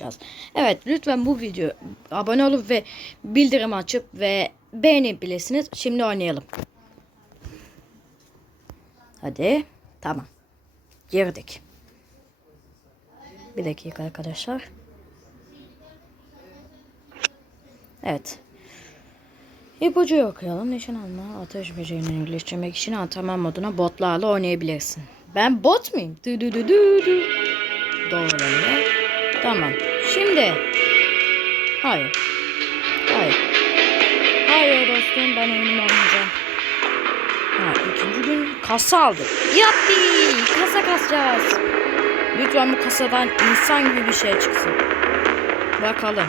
yapacağız. Evet lütfen bu video abone olup ve bildirim açıp ve beğenebilirsiniz. Şimdi oynayalım. Hadi. Tamam. Girdik. Bir dakika arkadaşlar. Evet. İpucu okuyalım. Nişan alma, ateş böceğini iyileştirmek için antrenman moduna botlarla oynayabilirsin. Ben bot muyum? Dü dü dü dü dü. Doğrulanıyor. Tamam. Şimdi. Hayır. Hayır. Hayır dostum ben oyunumu oynayacağım. Ha, ikinci gün kasa aldık. Yappi! Kasa kasacağız. Lütfen bu kasadan insan gibi bir şey çıksın. Bakalım.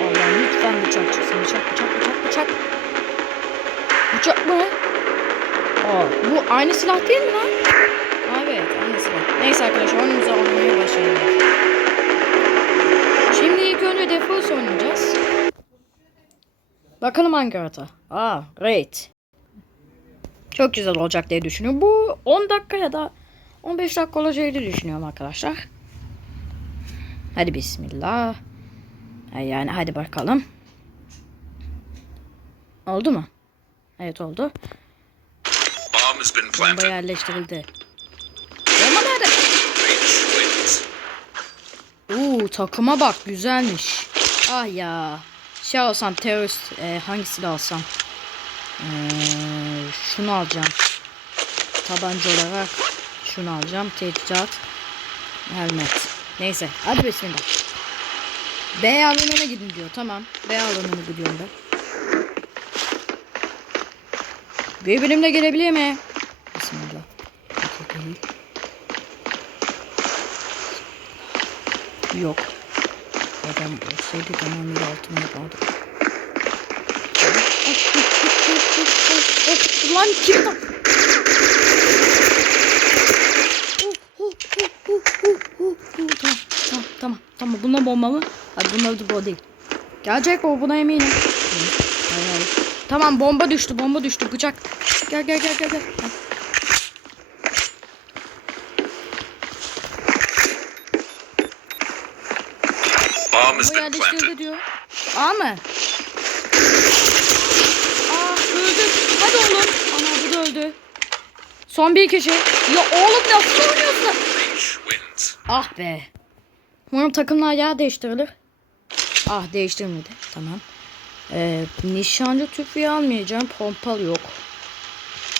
Allah'ım lütfen bıçak çıksın. Bıçak, bıçak, bıçak, bıçak. Bıçak mı? Aa, bu aynı silah değil mi lan? Evet, silah. Neyse arkadaşlar oyunumuza oynamaya başlayalım. Şimdi ilk önce Defos oynayacağız. Bakalım hangi harita. Aa, great. Çok güzel olacak diye düşünüyorum. Bu 10 dakika ya da 15 dakika olacağını düşünüyorum arkadaşlar. Hadi bismillah. Yani hadi bakalım. Oldu mu? Evet oldu. Bomba yerleştirildi. Bomba nerede? Oo takıma bak güzelmiş. Ah ya. Şey alsam terörist e, hangisini alsam? Ee, şunu alacağım. Tabanca olarak şunu alacağım. Teçhizat. Helmet. Neyse hadi bismillah. B alanına gidin diyor. Tamam. B alanına gidiyorum ben. Birbirimle gelebilir mi? Bismillah. Değil. Yok. Adam olsaydı tamamıyla altına yapardı. Lan lan? Tamam, tamam, tamam, tamam. Buna bomba mı? Hadi bunlar da bu değil. Gelecek o, buna eminim. Hayır, hayır. Tamam, bomba düştü, bomba düştü. Bıçak. Gel, gel, gel, gel, gel. Bomb has been planted. diyor. A mı? Aa öldü. Hadi oğlum. Ana bu da öldü. Son bir kişi. Ya oğlum nasıl oynuyorsun? Ah be. Umarım takımlar yer değiştirilir. Ah değiştirmedi. Tamam. Ee, nişancı tüfeği almayacağım. Pompalı yok.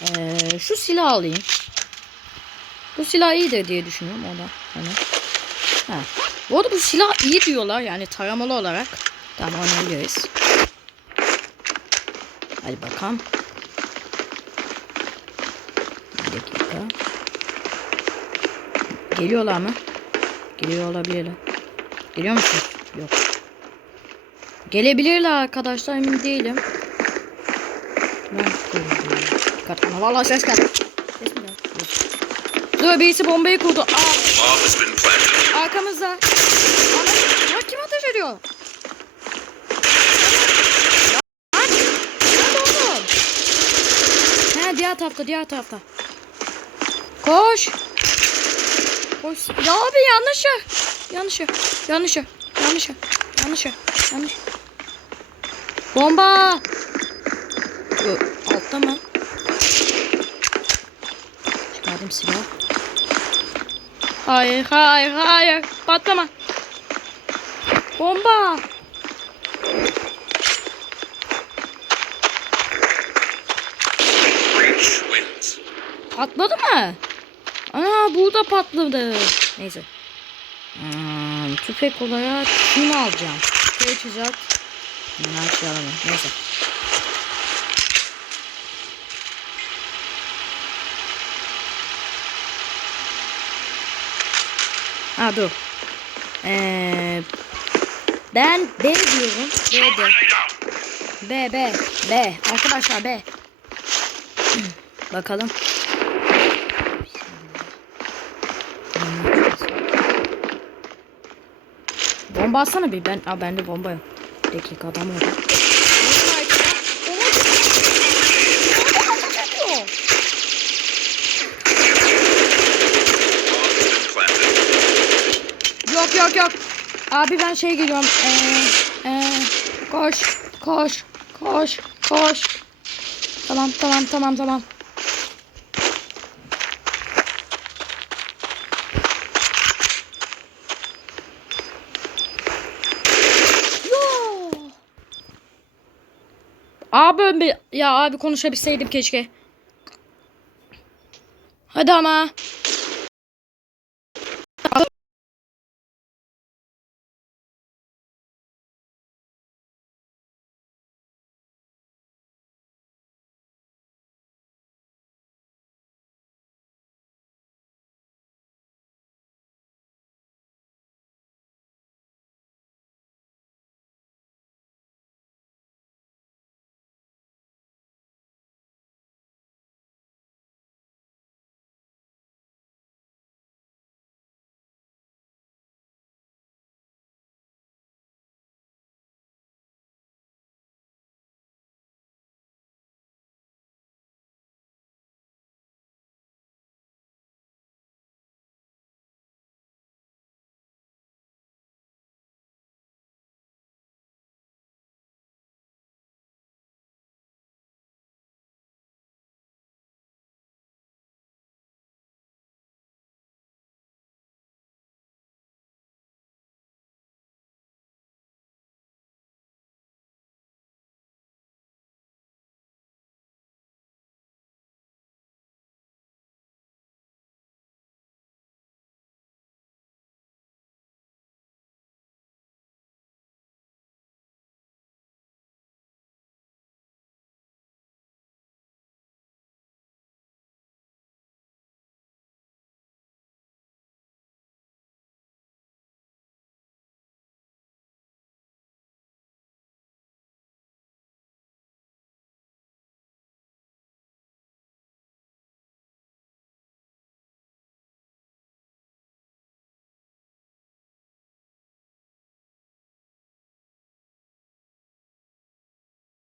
Ee, şu silah alayım. Bu silah iyidir diye düşünüyorum ona. Hani. Ha. Bu arada bu silah iyi diyorlar yani taramalı olarak. Tamam oynayabiliriz. Hadi bakalım. Bir dakika. Geliyorlar mı? Geliyor olabilirler. Geliyor musun? Yok. Gelebilirler arkadaşlar emin değilim. Ben Dikkat ama vallahi ses geldi? Dur birisi bombayı kurdu. Aa, arkamızda. Ana, ya kim ateş ediyor? He diğer tarafta diğer tarafta. Koş. Koş. Ya abi yanlış yer. Yanlış yer. Yanlış yer. Yanlış yer. Yanlış yer. Yanlış. Bomba. Altta mı? Çıkardım silahı. Hayır, hayır, hayır. Patlama. Bomba. Patladı mı? Ana burada patladı. Neyse. Hmm, tüfek olarak şunu alacağım. Teçhizat. Bunlar şey alamam. Neyse. Ha dur. Ee, ben B diyorum. B de. B B B. Arkadaşlar B. Bakalım. Bomba atsana bir ben. Aa bende bomba yok. Bir dakika adam orada. Yok yok. Abi ben şey geliyorum. Ee, ee, koş koş koş koş. Tamam tamam tamam tamam. Abi ya abi konuşabilseydim keşke. Hadi ama.